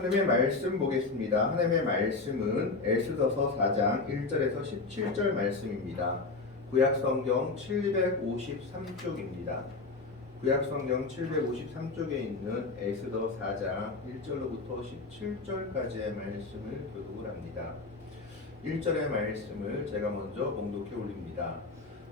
하나님의 말씀 보겠습니다. 하나님의 말씀은 에스더서 4장 1절에서 17절 말씀입니다. 구약성경 753쪽입니다. 구약성경 753쪽에 있는 에스더 4장 1절로부터 17절까지의 말씀을 교독을 합니다. 1절의 말씀을 제가 먼저 봉독해 올립니다.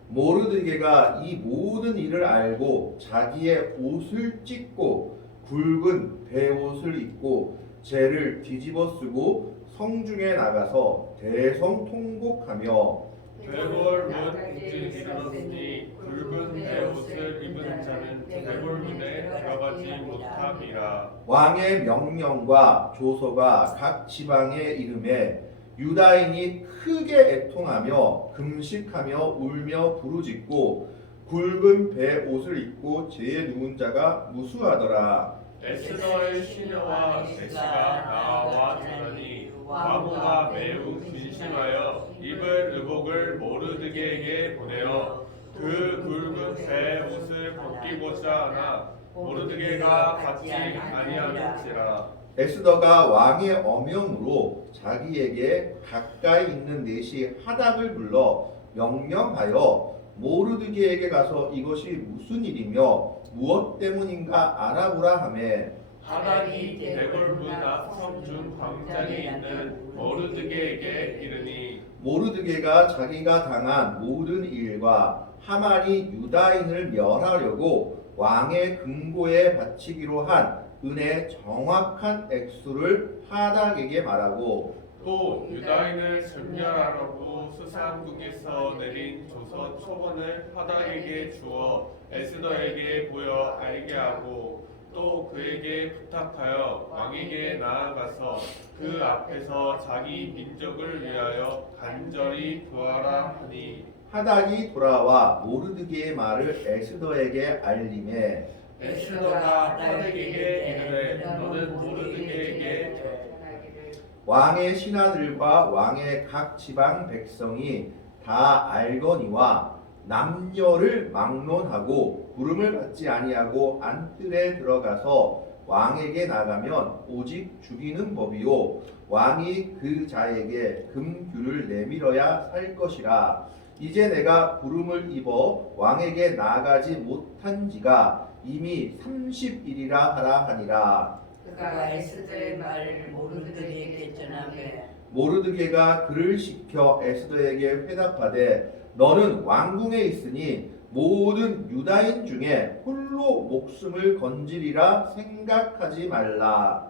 모르드게가 이 모든 일을 알고 자기의 옷을 찢고 굵은 베옷을 입고 재를 뒤집어 쓰고 성중에 나가서 대성통곡하며 대궐문 이제 이르렀으니 굵은 베옷을 입은 자는 대궐문에 들어가지 못함이라. 왕의 명령과 조서가 각 지방의 이름에 유다인이 크게 애통하며 금식하며 울며 부르짖고 굵은 베옷을 입고 재에 누운 자가 무수하더라. 에스더의 시녀와 제시가 나와 전하니 왕후가 매우 근심하여 입을 의복을 모르드게에게 보내어 그 굵은 베옷을 벗기고자 하나 모르드게가 받지 아니하는지라. 에스더가 왕의 어명으로 자기에게 가까이 있는 내시 하닥을 불러 명령하여 모르드게에게 가서 이것이 무슨 일이며 무엇 때문인가 알아보라 하매 하닥이 대궐문 앞 성중 광장에 있는 모르드게에게 이르니 모르드게가 자기가 당한 모든 일과 하만이 유다인을 멸하려고 왕의 금고에 바치기로 한 은의 정확한 액수를 하닥에게 말하고 또 유다인을 전멸하라고 수상궁에서 내린 조서 초본을 하닥에게 주어 에스더에게 보여 알게 하고 또 그에게 부탁하여 왕에게 나아가서 그 앞에서 자기 민족을 위하여 간절히 구하라 하니 하닥이 돌아와 모르드게의 말을 에스더에게 알림해 에스더가 하닥에게 이르되 너는 모르드게에게 왕의 신하들과 왕의 각 지방 백성이 다 알거니와 남녀를 막론하고 부름을 받지 아니하고 안뜰에 들어가서 왕에게 나가면 오직 죽이는 법이요 왕이 그 자에게 금규를 내밀어야 살 것이라. 이제 내가 부름을 입어 왕에게 나가지 못한 지가 이미 30일이라 하라 하니라. 그가 에스더의 말을 모르드게에게 전하매 모르드게가 그를 시켜 에스더에게 회답하되 너는 왕궁에 있으니 모든 유다인 중에 홀로 목숨을 건지리라 생각하지 말라.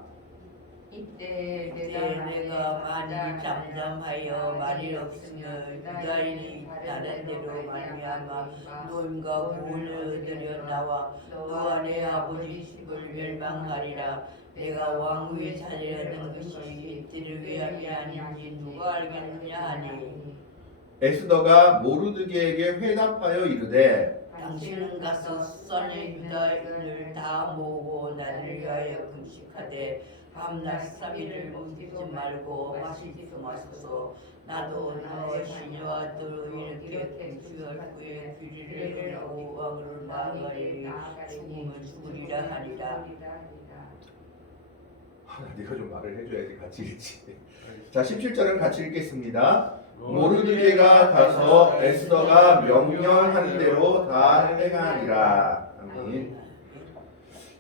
이때 내가 많이 잠잠하여 말이 없으면 유다인이 다른 데로 말미암아 노임과 구원을 얻으려 나와 너 안에 아버지 집을 멸망하리라. 내가 왕후의 자리라는 것이 이들을 위함이 아닌지 누가 알겠느냐 하니 에스더가 모르드게에게 회답하여 이르되 당신은 가서 선의 유다인을 다 모으고 나를 위하여 금식하되 밤낮 3일을 먹지 말고 마시지도 마소서. 나도 너 시녀와 또 이렇게 주열 후에 귀리를 하고 왕으로 나아가리니 죽으면 죽으리라 하리라. 네가 좀 말을 해줘야지 같이 읽지. 자 17절은 같이 읽겠습니다. 모르드게가 가서 에스더가 명령한 대로 다 행하니라. 아멘.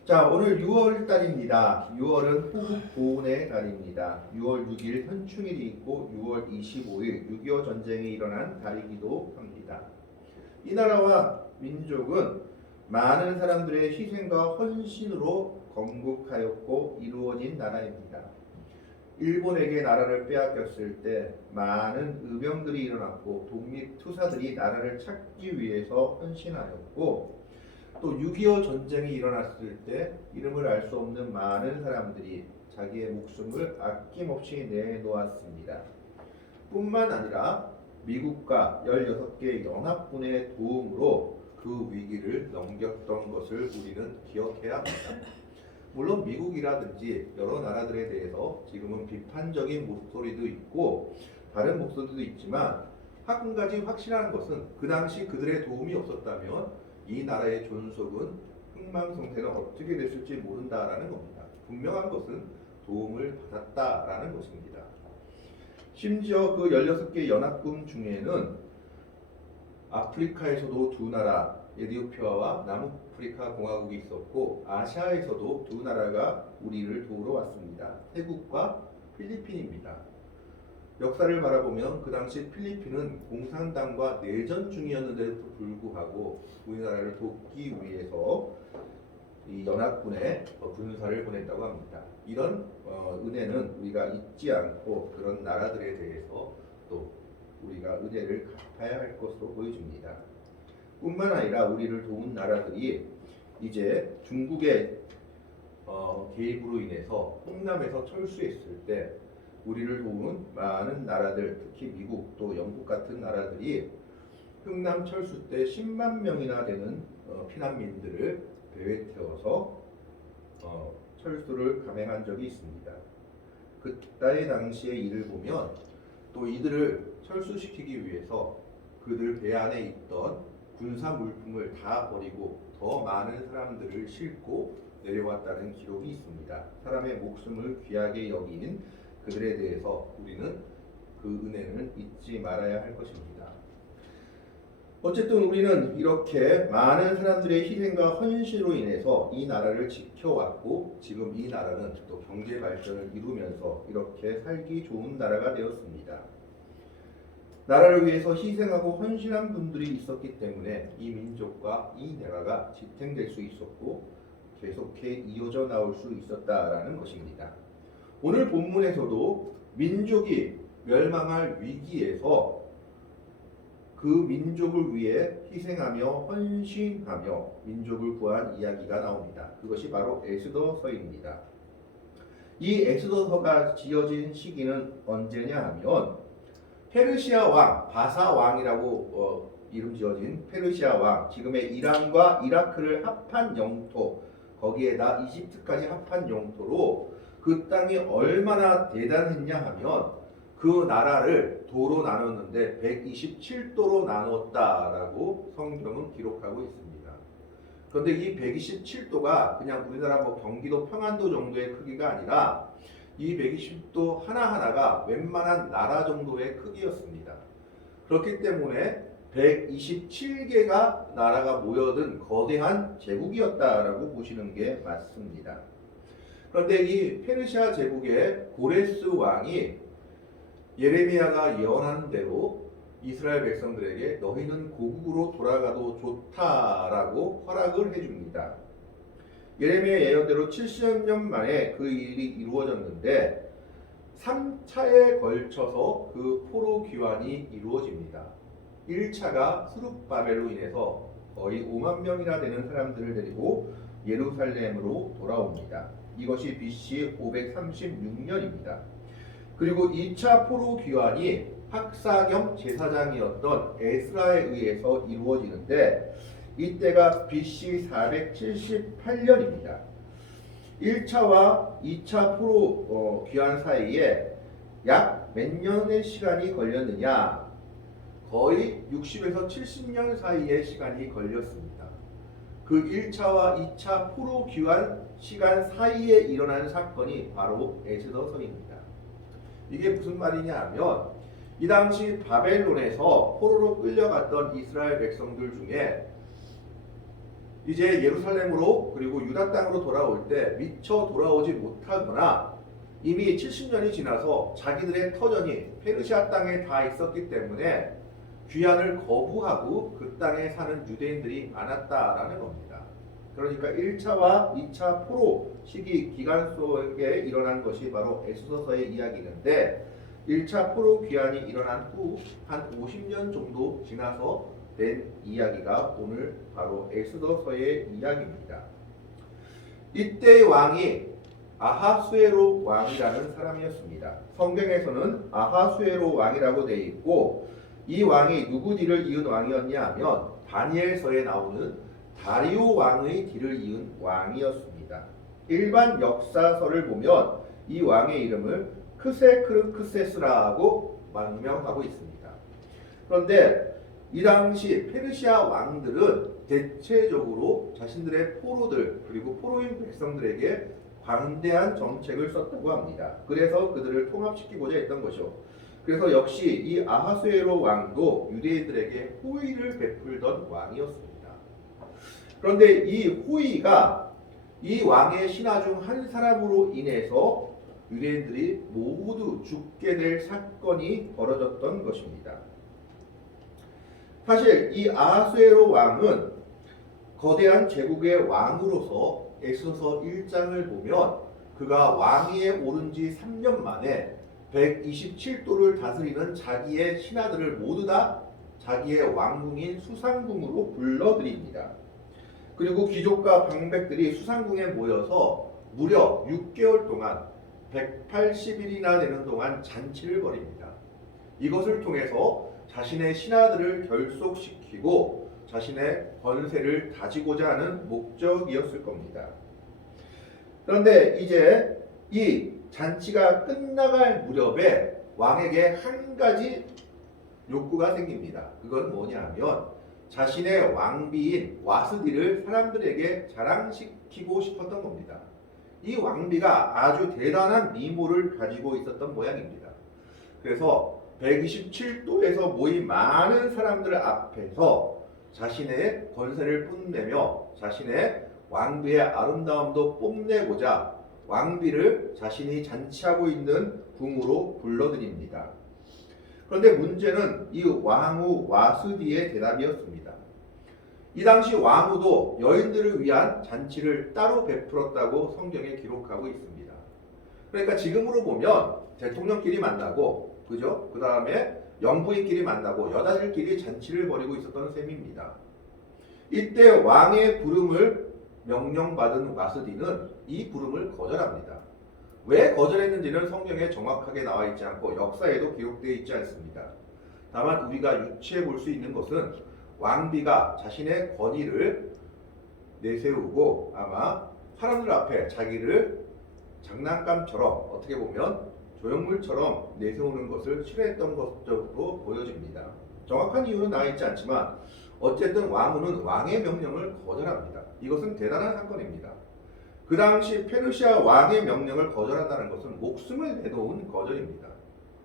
자 오늘 6월 달입니다. 6월은 호국 보훈의 달입니다. 6월 6일 현충일이 있고 6월 25일 6.25 전쟁이 일어난 달이기도 합니다. 이 나라와 민족은 많은 사람들의 희생과 헌신으로 건국하였고 이루어진 나라입니다. 일본에게 나라를 빼앗겼을 때 많은 의병들이 일어났고 독립투사들이 나라를 찾기 위해서 헌신하였고 또 6.25 전쟁이 일어났을 때 이름을 알 수 없는 많은 사람들이 자기의 목숨을 아낌없이 내놓았습니다. 뿐만 아니라 미국과 16개 연합군의 도움으로 그 위기를 넘겼던 것을 우리는 기억해야 합니다. 물론 미국이라든지 여러 나라들에 대해서 지금은 비판적인 목소리도 있고 다른 목소리도 있지만 한 가지 확실한 것은 그 당시 그들의 도움이 없었다면 이 나라의 존속은 흥망성쇠가 어떻게 됐을지 모른다라는 겁니다. 분명한 것은 도움을 받았다라는 것입니다. 심지어 그 16개 연합군 중에는 아프리카에서도 두 나라, 에티오피아와 남아프리카 공화국이 있었고 아시아에서도 두 나라가 우리를 도우러 왔습니다. 태국과 필리핀입니다. 역사를 바라보면 그 당시 필리핀은 공산당과 내전 중이었는데도 불구하고 우리나라를 돕기 위해서 이 연합군에 군사를 보냈다고 합니다. 이런 은혜는 우리가 잊지 않고 그런 나라들에 대해서 또 우리가 은혜를 갚아야 할 것으로 보여집니다. 뿐만 아니라 우리를 도운 나라들이 이제 중국의 개입으로 인해서 홍남에서 철수했을 때 우리를 도우는 많은 나라들, 특히 미국 또 영국 같은 나라들이 흥남 철수 때 10만 명이나 되는 피난민들을 배에 태워서 철수를 감행한 적이 있습니다. 그때 당시의 일을 보면 또 이들을 철수시키기 위해서 그들 배 안에 있던 군사 물품을 다 버리고 더 많은 사람들을 싣고 내려왔다는 기록이 있습니다. 사람의 목숨을 귀하게 여기는 그들에 대해서 우리는 그 은혜는 잊지 말아야 할 것입니다. 어쨌든 우리는 이렇게 많은 사람들의 희생과 헌신으로 인해서 이 나라를 지켜왔고 지금 이 나라는 또 경제 발전을 이루면서 이렇게 살기 좋은 나라가 되었습니다. 나라를 위해서 희생하고 헌신한 분들이 있었기 때문에 이 민족과 이 나라가 지탱될 수 있었고 계속해 이어져 나올 수 있었다라는 것입니다. 오늘 본문에서도 민족이 멸망할 위기에서 그 민족을 위해 희생하며 헌신하며 민족을 구한 이야기가 나옵니다. 그것이 바로 에스더서입니다. 이 에스더서가 지어진 시기는 언제냐 하면 페르시아 왕 바사 왕이라고 이름 지어진 페르시아 왕, 지금의 이란과 이라크를 합한 영토, 거기에다 이집트까지 합한 영토로 그 땅이 얼마나 대단했냐 하면 그 나라를 도로 나눴는데 127도로 나눴다라고 성경은 기록하고 있습니다. 그런데 이 127도가 그냥 우리나라 경기도 평안도 정도의 크기가 아니라 이 120도 하나하나가 웬만한 나라 정도의 크기였습니다. 그렇기 때문에 127개가 나라가 모여든 거대한 제국이었다라고 보시는 게 맞습니다. 그런데 이 페르시아 제국의 고레스 왕이 예레미야가 예언하는 대로 이스라엘 백성들에게 너희는 고국으로 돌아가도 좋다라고 허락을 해줍니다. 예레미야 예언대로 70년 만에 그 일이 이루어졌는데 3차에 걸쳐서 그 포로 귀환이 이루어집니다. 1차가 스룹바벨로 인해서 거의 5만 명이나 되는 사람들을 데리고 예루살렘으로 돌아옵니다. 이것이 BC 536년입니다. 그리고 2차 포로 귀환이 학사 겸 제사장이었던 에스라에 의해서 이루어지는데 이때가 BC 478년입니다. 1차와 2차 포로 귀환 사이에 약 몇 년의 시간이 걸렸느냐? 거의 60에서 70년 사이의 시간이 걸렸습니다. 그 1차와 2차 포로 귀환 시간 사이에 일어난 사건이 바로 에스더서입니다. 이게 무슨 말이냐 하면 이 당시 바벨론에서 포로로 끌려갔던 이스라엘 백성들 중에 이제 예루살렘으로 그리고 유다 땅으로 돌아올 때 미처 돌아오지 못하거나 이미 70년이 지나서 자기들의 터전이 페르시아 땅에 다 있었기 때문에 귀환을 거부하고 그 땅에 사는 유대인들이 많았다라는 겁니다. 그러니까 1차와 2차 포로 시기 기간 속에 일어난 것이 바로 에스더서의 이야기인데 1차 포로 귀환이 일어난 후 한 50년 정도 지나서 된 이야기가 오늘 바로 에스더서의 이야기입니다. 이때의 왕이 아하수에로 왕이라는 사람이었습니다. 성경에서는 아하수에로 왕이라고 되어 있고 이 왕이 누구 뒤를 이은 왕이었냐 하면 다니엘서에 나오는 다리오 왕의 뒤를 이은 왕이었습니다. 일반 역사서를 보면 이 왕의 이름을 크세크르크세스라고 망명하고 있습니다. 그런데 이 당시 페르시아 왕들은 대체적으로 자신들의 포로들 그리고 포로인 백성들에게 방대한 정책을 썼다고 합니다. 그래서 그들을 통합시키고자 했던 것이죠. 그래서 역시 이 아하수에로 왕도 유대인들에게 호의를 베풀던 왕이었습니다. 그런데 이 호의가 이 왕의 신하 중 한 사람으로 인해서 유대인들이 모두 죽게 될 사건이 벌어졌던 것입니다. 사실 이 아하수에로 왕은 거대한 제국의 왕으로서 엑소서 1장을 보면 그가 왕위에 오른 지 3년 만에 127도를 다스리는 자기의 신하들을 모두 다 자기의 왕궁인 수상궁으로 불러들입니다. 그리고 귀족과 방백들이 수상궁에 모여서 무려 6개월 동안 180일이나 되는 동안 잔치를 벌입니다. 이것을 통해서 자신의 신하들을 결속시키고 자신의 권세를 다지고자 하는 목적이었을 겁니다. 그런데 이제 이 잔치가 끝나갈 무렵에 왕에게 한 가지 욕구가 생깁니다. 그건 뭐냐면 자신의 왕비인 와스디를 사람들에게 자랑시키고 싶었던 겁니다. 이 왕비가 아주 대단한 미모를 가지고 있었던 모양입니다. 그래서 127도에서 모인 많은 사람들 앞에서 자신의 권세를 뽐내며 자신의 왕비의 아름다움도 뽐내고자 왕비를 자신이 잔치하고 있는 궁으로 불러들입니다. 그런데 문제는 이 왕후 와스디의 대답이었습니다. 이 당시 왕후도 여인들을 위한 잔치를 따로 베풀었다고 성경에 기록하고 있습니다. 그러니까 지금으로 보면 대통령끼리 만나고, 그죠? 그 다음에 영부인끼리 만나고 여자들끼리 잔치를 벌이고 있었던 셈입니다. 이때 왕의 부름을 명령받은 와스디는 이 부름을 거절합니다. 왜 거절했는지는 성경에 정확하게 나와 있지 않고 역사에도 기록되어 있지 않습니다. 다만 우리가 유추해 볼 수 있는 것은 왕비가 자신의 권위를 내세우고 아마 사람들 앞에 자기를 장난감처럼 어떻게 보면 조형물처럼 내세우는 것을 싫어했던 것으로 보여집니다. 정확한 이유는 나와 있지 않지만 어쨌든 왕후는 왕의 명령을 거절합니다. 이것은 대단한 사건입니다. 그 당시 페르시아 왕의 명령을 거절한다는 것은 목숨을 내놓은 거절입니다.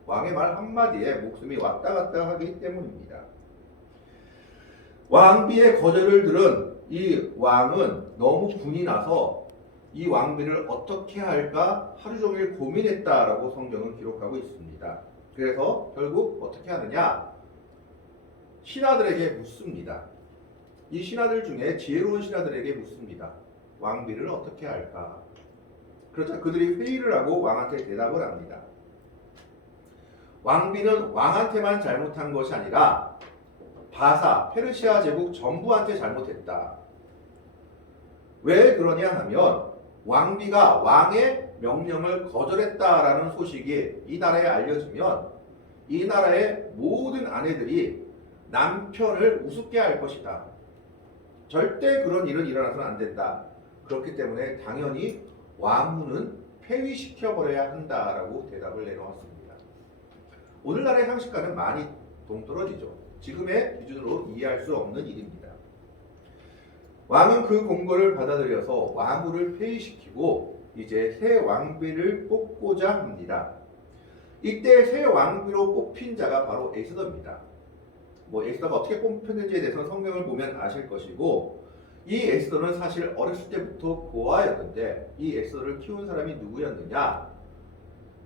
왕의 말 한마디에 목숨이 왔다 갔다 하기 때문입니다. 왕비의 거절을 들은 이 왕은 너무 분이 나서 이 왕비를 어떻게 할까 하루 종일 고민했다라고 성경은 기록하고 있습니다. 그래서 결국 어떻게 하느냐? 신하들에게 묻습니다. 이 신하들 중에 지혜로운 신하들에게 묻습니다. 왕비를 어떻게 할까? 그렇자 그들이 회의를 하고 왕한테 대답을 합니다. 왕비는 왕한테만 잘못한 것이 아니라 바사, 페르시아 제국 전부한테 잘못했다. 왜 그러냐 하면 왕비가 왕의 명령을 거절했다라는 소식이 이 나라에 알려지면 이 나라의 모든 아내들이 남편을 우습게 할 것이다. 절대 그런 일은 일어나서는 안 된다. 그렇기 때문에 당연히 왕후는 폐위시켜버려야 한다라고 대답을 내놓았습니다. 오늘날의 상식과는 많이 동떨어지죠. 지금의 기준으로 이해할 수 없는 일입니다. 왕은 그 공고를 받아들여서 왕후를 폐위시키고 이제 새 왕비를 뽑고자 합니다. 이때 새 왕비로 뽑힌 자가 바로 에스더입니다. 에스더가 어떻게 뽑혔는지에 대해서는 성경을 보면 아실 것이고 이 에스더는 사실 어렸을 때부터 고아였는데 이 에스더를 키운 사람이 누구였느냐?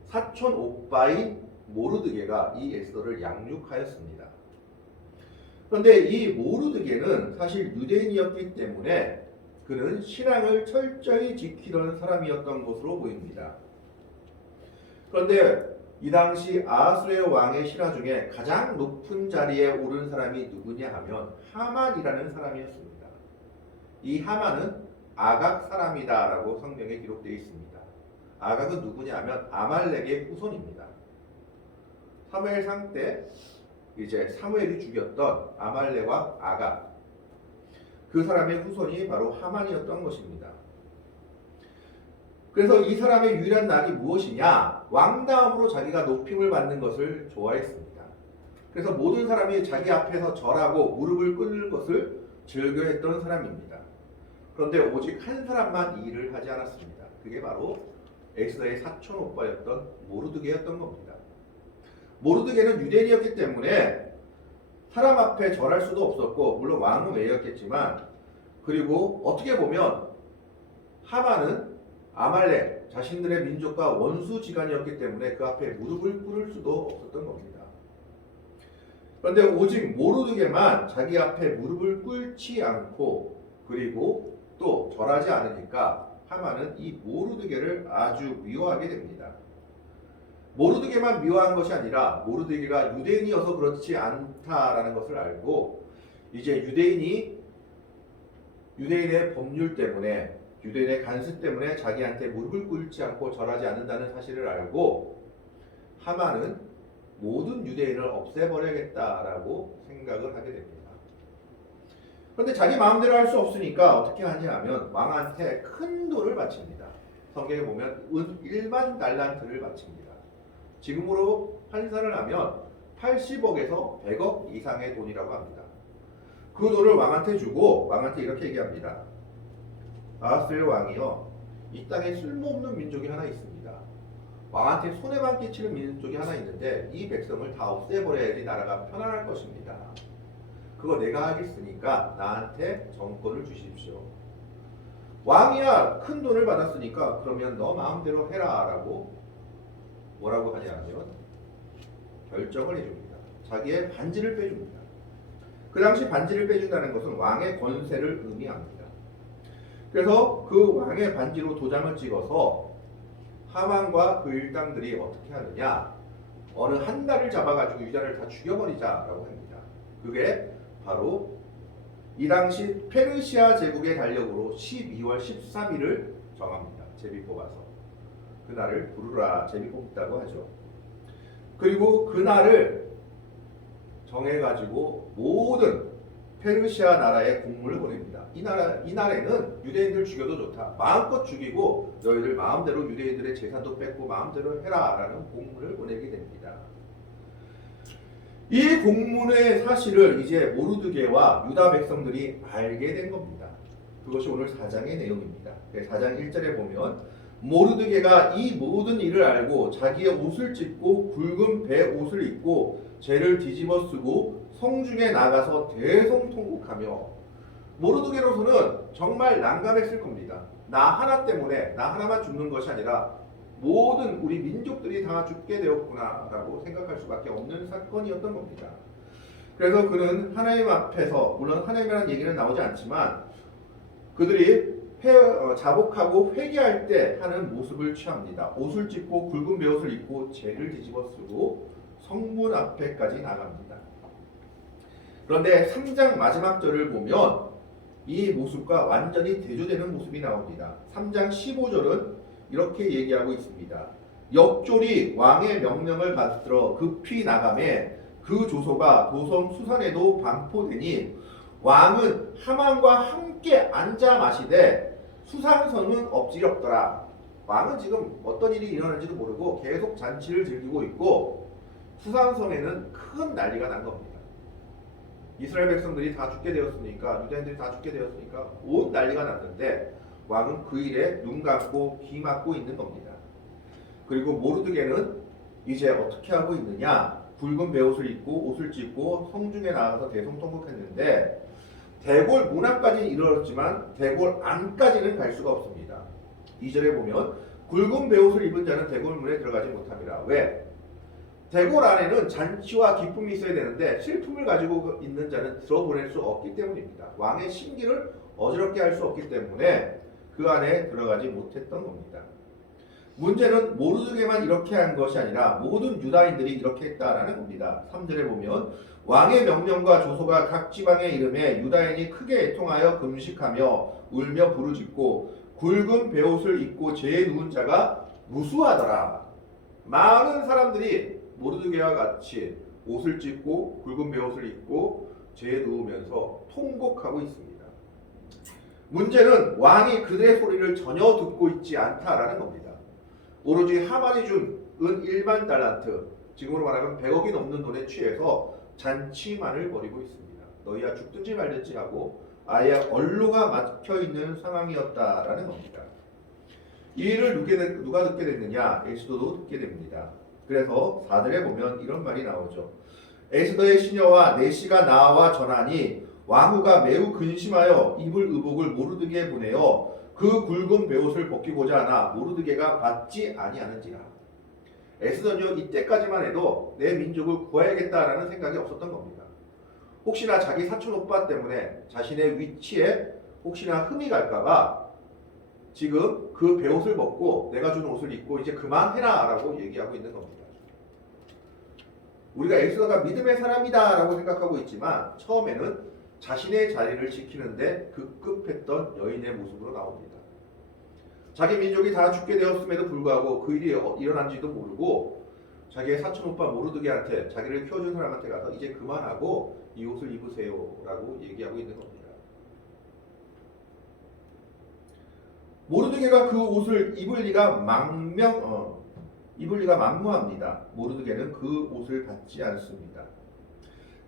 사촌 오빠인 모르드게가 이 에스더를 양육하였습니다. 그런데 이 모르드게는 사실 유대인이었기 때문에 그는 신앙을 철저히 지키던 사람이었던 것으로 보입니다. 그런데 이 당시 아하수에로 왕의 신하 중에 가장 높은 자리에 오른 사람이 누구냐 하면 하만이라는 사람이었습니다. 이 하만은 아각 사람이다라고 성경에 기록되어 있습니다. 아각은 누구냐 하면 아말렉의 후손입니다. 사무엘상 때 이제 사무엘이 죽였던 아말렉과 아각, 그 사람의 후손이 바로 하만이었던 것입니다. 그래서 이 사람의 유일한 낙이 무엇이냐? 왕다움으로 자기가 높임을 받는 것을 좋아했습니다. 그래서 모든 사람이 자기 앞에서 절하고 무릎을 꿇는 것을 즐겨했던 사람입니다. 그런데 오직 한 사람만 이 일을 하지 않았습니다. 그게 바로 에스더의 사촌 오빠였던 모르드게였던 겁니다. 모르드게는 유대인이었기 때문에 사람 앞에 절할 수도 없었고, 물론 왕은 외였겠지만, 그리고 어떻게 보면 하만은 아말렉 자신들의 민족과 원수지간이었기 때문에 그 앞에 무릎을 꿇을 수도 없었던 겁니다. 그런데 오직 모르드게만 자기 앞에 무릎을 꿇지 않고, 그리고 또 절하지 않으니까 하만은 이 모르드게를 아주 미워하게 됩니다. 모르드게만 미워한 것이 아니라 모르드게가 유대인이어서 그렇지 않다라는 것을 알고, 이제 유대인의 법률 때문에, 유대인의 간섭 때문에 자기한테 무릎을 꿇지 않고 절하지 않는다는 사실을 알고 하만은 모든 유대인을 없애버려야겠다라고 생각을 하게 됩니다. 그런데 자기 마음대로 할 수 없으니까 어떻게 하냐 하면 왕한테 큰 돈을 바칩니다. 성경에 보면 은 1만 달란트를 바칩니다. 지금으로 환산을 하면 80억에서 100억 이상의 돈이라고 합니다. 그 돈을 왕한테 주고 왕한테 이렇게 얘기합니다. 아하스웨로 왕이요, 이 땅에 쓸모없는 민족이 하나 있습니다. 왕한테 손해만 끼치는 민족이 하나 있는데 이 백성을 다 없애버려야지 나라가 편안할 것입니다. 그거 내가 하겠으니까 나한테 정권을 주십시오. 왕이야 큰 돈을 받았으니까 그러면 너 마음대로 해라 라고 뭐라고 하냐면 결정을 해줍니다. 자기의 반지를 빼줍니다. 그 당시 반지를 빼준다는 것은 왕의 권세를 의미합니다. 그래서 그 왕의 반지로 도장을 찍어서 하만과 그 일당들이 어떻게 하느냐, 어느 한 달을 잡아가지고 유다를 다 죽여버리자라고 합니다. 그게 바로 이 당시 페르시아 제국의 달력으로 12월 13일을 정합니다. 제비 뽑아서 그날을 부르라, 제비 뽑다고 하죠. 그리고 그날을 정해가지고 모든 페르시아 나라에 공문을 보냅니다. 이 날에는 유대인들 죽여도 좋다. 마음껏 죽이고 너희들 마음대로 유대인들의 재산도 뺏고 마음대로 해라라는 공문을 보내게 됩니다. 이 공문의 사실을 이제 모르드게와 유다 백성들이 알게 된 겁니다. 그것이 오늘 4장의 내용입니다. 4장 1절에 보면 모르드게가 이 모든 일을 알고 자기의 옷을 찢고 굵은 배 옷을 입고 죄를 뒤집어 쓰고 성중에 나가서 대성통곡하며, 모르드게로서는 정말 난감했을 겁니다. 나 하나 때문에 나 하나만 죽는 것이 아니라 모든 우리 민족들이 다 죽게 되었구나라고 생각할 수밖에 없는 사건이었던 겁니다. 그래서 그는 하나님 앞에서, 물론 하나님이라는 얘기는 나오지 않지만 그들이 자복하고 회개할 때 하는 모습을 취합니다. 옷을 찢고 굵은 베옷을 입고 죄를 뒤집어 쓰고 성문 앞에까지 나갑니다. 그런데 3장 마지막 절을 보면 이 모습과 완전히 대조되는 모습이 나옵니다. 3장 15절은 이렇게 얘기하고 있습니다. 역졸이 왕의 명령을 받들어 급히 나가매 그 조소가 도성 수산에도 반포되니 왕은 하만과 함께 앉아 마시되 수산성은 엎지렸더라. 왕은 지금 어떤 일이 일어날지도 모르고 계속 잔치를 즐기고 있고 수산성에는 큰 난리가 난 겁니다. 이스라엘 백성들이 다 죽게 되었으니까, 유대인들이 다 죽게 되었으니까 온 난리가 났는데 왕은 그 일에 눈 감고 귀 막고 있는 겁니다. 그리고 모르드게는 이제 어떻게 하고 있느냐, 굵은 베옷을 입고 옷을 찢고 성중에 나가서 대성통곡했는데 대궐 문 앞까지 이르렀지만 대궐 안까지는 갈 수가 없습니다. 2절에 보면 굵은 베옷을 입은 자는 대궐 문에 들어가지 못합니다. 왜? 대궐 안에는 잔치와 기쁨이 있어야 되는데 슬픔을 가지고 있는 자는 들어보낼 수 없기 때문입니다. 왕의 심기를 어지럽게 할 수 없기 때문에 그 안에 들어가지 못했던 겁니다. 문제는 모르드게만 이렇게 한 것이 아니라 모든 유다인들이 이렇게 했다라는 겁니다. 3절에 보면 왕의 명령과 조소가 각 지방에 이름에 유다인이 크게 애통하여 금식하며 울며 부르짖고 굵은 베옷을 입고 죄에 누운 자가 무수하더라. 많은 사람들이 모르드게와 같이 옷을 찢고 굵은 베옷을 입고 죄에 누우면서 통곡하고 있습니다. 문제는 왕이 그들의 소리를 전혀 듣고 있지 않다라는 겁니다. 오로지 하만이 준 은 1만 달란트, 지금으로 말하면 100억이 넘는 돈에 취해서 잔치만을 벌이고 있습니다. 너희야 죽든지 말든지 하고 아예 언로가 막혀 있는 상황이었다라는 겁니다. 이 일을 누가 듣게 됐느냐? 에스더도 듣게 됩니다. 그래서 4절에 보면 이런 말이 나오죠. 에스더의 시녀와 내시가 나와 전하니 왕후가 매우 근심하여 입을 의복을 모르드게에 보내어 그 굵은 베옷을 벗기고자 하나 모르드게가 받지 아니하는지라. 에스더는요, 이때까지만 해도 내 민족을 구해야겠다라는 생각이 없었던 겁니다. 혹시나 자기 사촌 오빠 때문에 자신의 위치에 혹시나 흠이 갈까봐 지금 그 베옷을 벗고 내가 준 옷을 입고 이제 그만해라 라고 얘기하고 있는 겁니다. 우리가 에스더가 믿음의 사람이다 라고 생각하고 있지만 처음에는 자신의 자리를 지키는데 급급했던 여인의 모습으로 나옵니다. 자기 민족이 다 죽게 되었음에도 불구하고 그 일이 일어난지도 모르고 자기의 사촌 오빠 모르드게한테 자기를 키워준 사람한테 가서 이제 그만하고 이 옷을 입으세요 라고 얘기하고 있는 겁니다. 모르드게가 그 옷을 입을 리가 만무합니다. 모르드게는 그 옷을 받지 않습니다.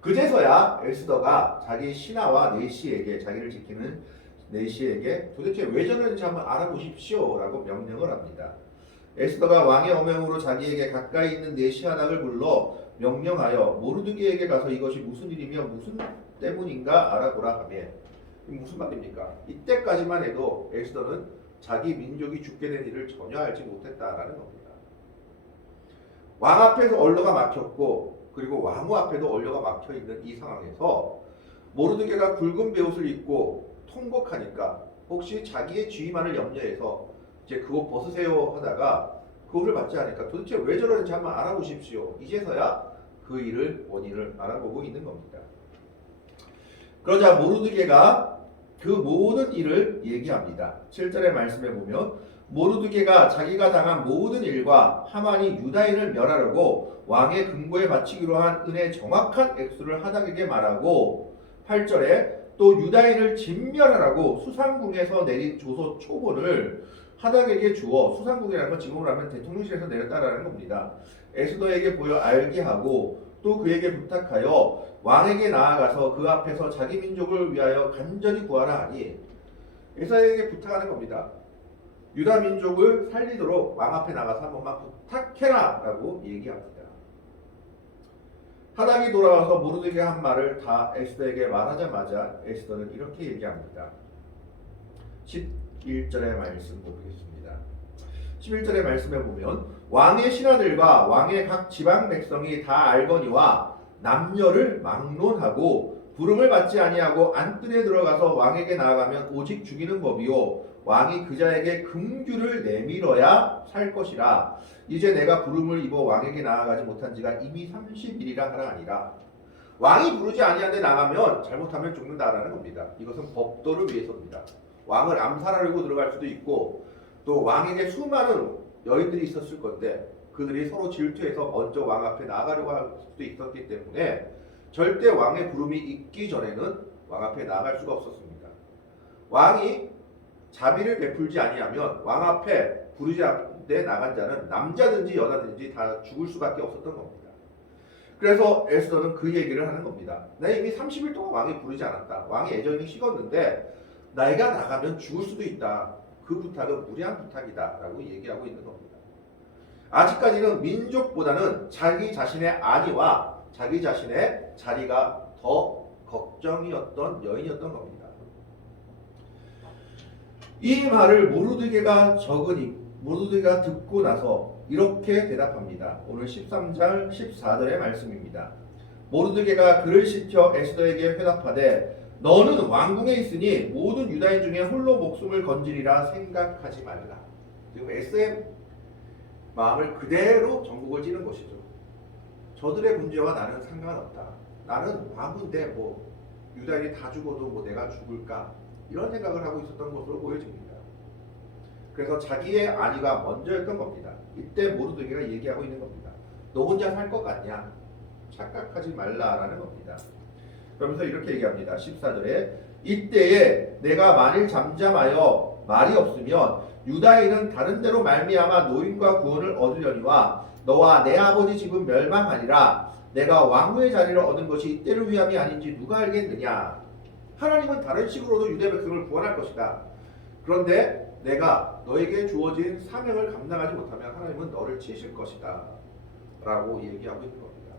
그제서야 에스더가 자기 신하와 내시에게, 자기를 지키는 내시에게 도대체 왜 저러는지 한번 알아보십시오 라고 명령을 합니다. 에스더가 왕의 어명으로 자기에게 가까이 있는 내시 하나를 불러 명령하여 모르드게에게 가서 이것이 무슨 일이며 무슨 때문인가 알아보라 하며, 무슨 말입니까? 이때까지만 해도 에스더는 자기 민족이 죽게 된 일을 전혀 알지 못했다라는 겁니다. 왕 앞에서 언로가 막혔고 그리고 왕후 앞에도 언로가 막혀 있는 이 상황에서 모르드게가 굵은 베옷을 입고 통곡하니까 혹시 자기의 지위만을 염려해서 이제 그거 벗으세요 하다가 그 옷을 받지 않으니까 도대체 왜 저러는지 한번 알아보십시오. 이제서야 그 일을 원인을 알아보고 있는 겁니다. 그러자 모르드게가 그 모든 일을 얘기합니다. 7절의 말씀에 보면 모르드게가 자기가 당한 모든 일과 하만이 유다인을 멸하려고 왕의 금고에 바치기로 한 은의 정확한 액수를 하닥에게 말하고, 8절에 또 유다인을 진멸하라고 수상궁에서 내린 조서 초본을 하닥에게 주어, 수상궁이라는 건 지금으로 하면 대통령실에서 내렸다라는 겁니다. 에스더에게 보여 알게 하고 또 그에게 부탁하여 왕에게 나아가서 그 앞에서 자기 민족을 위하여 간절히 구하라 하니, 에스더에게 부탁하는 겁니다. 유다 민족을 살리도록 왕 앞에 나가서 한 번만 부탁해라 라고 얘기합니다. 하닥이 돌아와서 모르드게가 한 말을 다 에스더에게 말하자마자 에스더는 이렇게 얘기합니다. 11절의 말씀 보겠습니다. 11절의 말씀에 보면 왕의 신하들과 왕의 각 지방 백성이 다 알거니와 남녀를 막론하고 부름을 받지 아니하고 안뜰에 들어가서 왕에게 나아가면 오직 죽이는 법이요 왕이 그자에게 금규를 내밀어야 살 것이라. 이제 내가 부름을 입어 왕에게 나아가지 못한 지가 이미 30일이라 하라 아니라. 왕이 부르지 아니한데 나가면 잘못하면 죽는다라는 겁니다. 이것은 법도를 위해서입니다. 왕을 암살하려고 들어갈 수도 있고 또 왕에게 수많은 여인들이 있었을 건데 그들이 서로 질투해서 먼저 왕 앞에 나가려고 할 수도 있었기 때문에 절대 왕의 부름이 있기 전에는 왕 앞에 나갈 수가 없었습니다. 왕이 자비를 베풀지 아니하면 왕 앞에 부르지 않되 나간 자는 남자든지 여자든지 다 죽을 수밖에 없었던 겁니다. 그래서 에스더는 그 얘기를 하는 겁니다. 나 이미 30일 동안 왕이 부르지 않았다. 왕의 애정이 식었는데 내가 나가면 죽을 수도 있다. 그 부탁은 무리한 부탁이다 라고 얘기하고 있는 겁니다. 아직까지는 민족보다는 자기 자신의 안위와 자기 자신의 자리가 더 걱정이었던 여인이었던 겁니다. 이 말을 모르드게가 듣고 나서 이렇게 대답합니다. 오늘 13장 14절의 말씀입니다. 모르드게가 그를 시켜 에스더에게 회답하되 너는 왕궁에 있으니 모든 유다인 중에 홀로 목숨을 건지리라 생각하지 말라. 지금 에스더의 마음을 그대로 전국을 찌는 것이죠. 저들의 문제와 나는 상관없다. 나는 왕인데 뭐 유다인이 다 죽어도 뭐 내가 죽을까? 이런 생각을 하고 있었던 것으로 보여집니다. 그래서 자기의 안위가 먼저였던 겁니다. 이때 모르드게가 얘기하고 있는 겁니다. 너 혼자 살 것 같냐? 착각하지 말라라는 겁니다. 그러면서 이렇게 얘기합니다. 14절에 이때에 내가 만일 잠잠하여 말이 없으면 유다인은 다른 데로 말미암아 노임과 구원을 얻으려니와 너와 내 아버지 집은 멸망하리라. 내가 왕후의 자리를 얻은 것이 이때를 위함이 아닌지 누가 알겠느냐? 하나님은 다른 식으로도 유대 백성을 구원할 것이다. 그런데 내가 너에게 주어진 사명을 감당하지 못하면 하나님은 너를 치실 것이다 라고 얘기하고 있는 겁니다.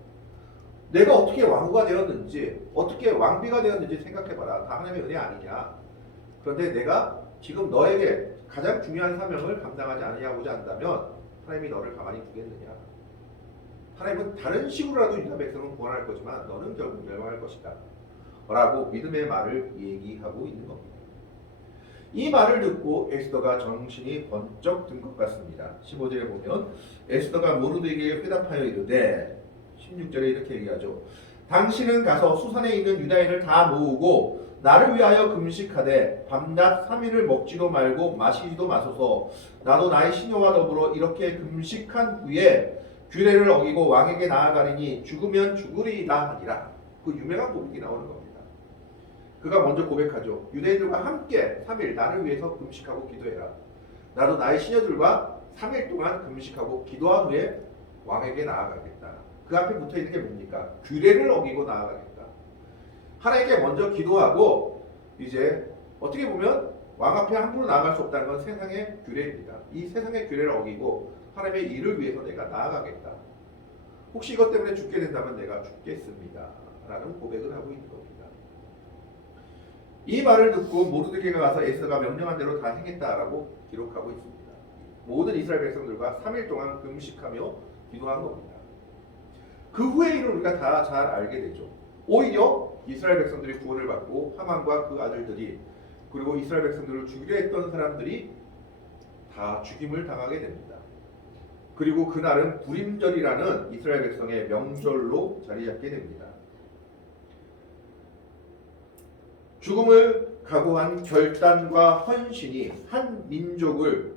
내가 어떻게 왕후가 되었는지, 어떻게 왕비가 되었는지 생각해봐라. 다 하나님의 은혜 아니냐. 그런데 내가 지금 너에게 가장 중요한 사명을 감당하지 아니하고자 한다면 하나님이 너를 가만히 두겠느냐. 하나님은 다른 식으로라도 유다 백성은 구원할 거지만 너는 결국 멸망할 것이다 라고 믿음의 말을 얘기하고 있는 겁니다. 이 말을 듣고 에스더가 정신이 번쩍 든 것 같습니다. 15절에 보면 에스더가 모르드에게 회답하여 이르되 16절에 이렇게 얘기하죠. 당신은 가서 수산에 있는 유다인을 다 모으고 나를 위하여 금식하되 밤낮 3일을 먹지도 말고 마시지도 마소서. 나도 나의 시녀와 더불어 이렇게 금식한 후에 규례를 어기고 왕에게 나아가리니 죽으면 죽으리이다 하니라. 그 유명한 고백이 나오는 겁니다. 그가 먼저 고백하죠. 유대인들과 함께 3일 나를 위해서 금식하고 기도해라. 나도 나의 시녀들과 3일 동안 금식하고 기도한 후에 왕에게 나아가겠다. 그 앞에 붙어있는 게 뭡니까? 규례를 어기고 나아가겠다. 하나님께 먼저 기도하고 이제 어떻게 보면 왕 앞에 함부로 나아갈 수 없다는 건 세상의 규례입니다. 이 세상의 규례를 어기고 하나님의 일을 위해서 내가 나아가겠다. 혹시 이것 때문에 죽게 된다면 내가 죽겠습니다 라는 고백을 하고 있는 겁니다. 이 말을 듣고 모르드게가 가서 에스더가 명령한 대로 다 행했다라고 기록하고 있습니다. 모든 이스라엘 백성들과 3일 동안 금식하며 기도한 겁니다. 그 후의 일을 우리가 다 잘 알게 되죠. 오히려 이스라엘 백성들이 구원을 받고 하만과 그 아들들이 그리고 이스라엘 백성들을 죽이려 했던 사람들이 다 죽임을 당하게 됩니다. 그리고 그날은 불임절이라는 이스라엘 백성의 명절로 자리 잡게 됩니다. 죽음을 각오한 결단과 헌신이 한 민족을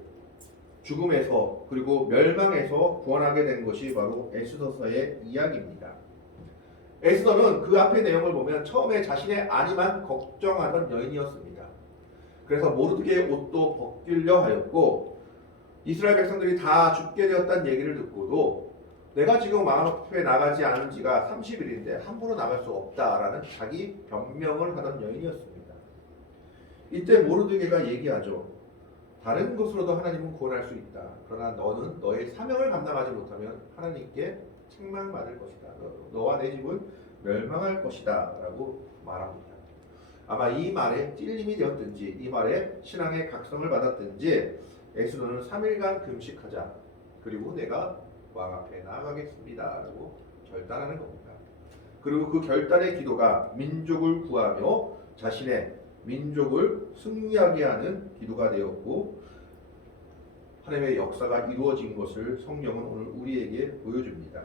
죽음에서 그리고 멸망에서 구원하게 된 것이 바로 에스더서의 이야기입니다. 에스더는 그 앞의 내용을 보면 처음에 자신의 안위만 걱정하던 여인이었습니다. 그래서 모르드게의 옷도 벗기려 하였고 이스라엘 백성들이 다 죽게 되었다는 얘기를 듣고도 내가 지금 왕 앞에 나가지 않은 지가 30일인데 함부로 나갈 수 없다라는 자기 변명을 하던 여인이었습니다. 이때 모르드게가 얘기하죠. 다른 것으로도 하나님은 구원할 수 있다. 그러나 너는 너의 사명을 감당하지 못하면 하나님께 책망받을 것이다. 너와 내 집은 멸망할 것이다 라고 말합니다. 아마 이 말에 찔림이 되었든지 이 말에 신앙의 각성을 받았든지 에스더는 3일간 금식하자. 그리고 내가 왕 앞에 나아가겠습니다 라고 결단하는 겁니다. 그리고 그 결단의 기도가 민족을 구하며 자신의 민족을 승리하게 하는 기도가 되었고 하나님의 역사가 이루어진 것을 성경은 오늘 우리에게 보여줍니다.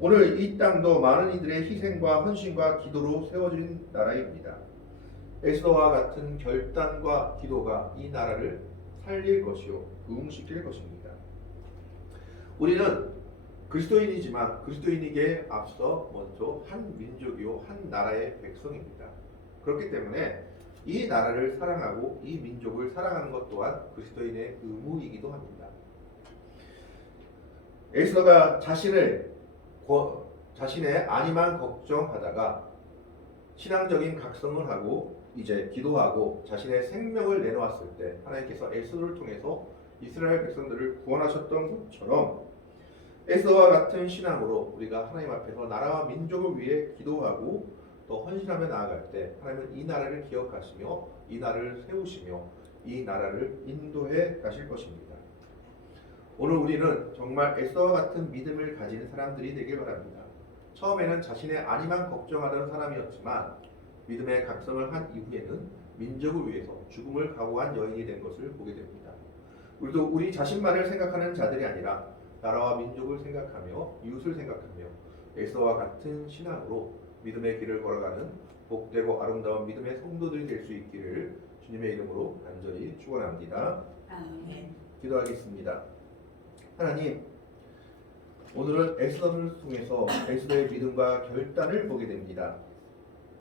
오늘 이 땅도 많은 이들의 희생과 헌신과 기도로 세워진 나라입니다. 에스더와 같은 결단과 기도가 이 나라를 살릴 것이요 부흥시킬 것입니다. 우리는 그리스도인이지만 그리스도인에게 앞서 먼저 한 민족이요 한 나라의 백성입니다. 그렇기 때문에 이 나라를 사랑하고 이 민족을 사랑하는 것 또한 그리스도인의 의무이기도 합니다. 에스더가 자신의 안위만 걱정하다가 신앙적인 각성을 하고 이제 기도하고 자신의 생명을 내놓았을 때 하나님께서 에스더를 통해서 이스라엘 백성들을 구원하셨던 것처럼 에스더와 같은 신앙으로 우리가 하나님 앞에서 나라와 민족을 위해 기도하고 또 헌신하며 나아갈 때 하나님은 이 나라를 기억하시며 이 나라를 세우시며 이 나라를 인도해 가실 것입니다. 오늘 우리는 정말 에스더와 같은 믿음을 가진 사람들이 되길 바랍니다. 처음에는 자신의 안위만 걱정하던 사람이었지만 믿음의 각성을 한 이후에는 민족을 위해서 죽음을 각오한 여인이 된 것을 보게 됩니다. 우리도 우리 자신만을 생각하는 자들이 아니라 나라와 민족을 생각하며 이웃을 생각하며 에스더와 같은 신앙으로 믿음의 길을 걸어가는 복되고 아름다운 믿음의 성도들이 될 수 있기를 주님의 이름으로 간절히 축원합니다. 아멘. 기도하겠습니다. 하나님, 오늘은 에스더를 통해서 에스더의 믿음과 결단을 보게 됩니다.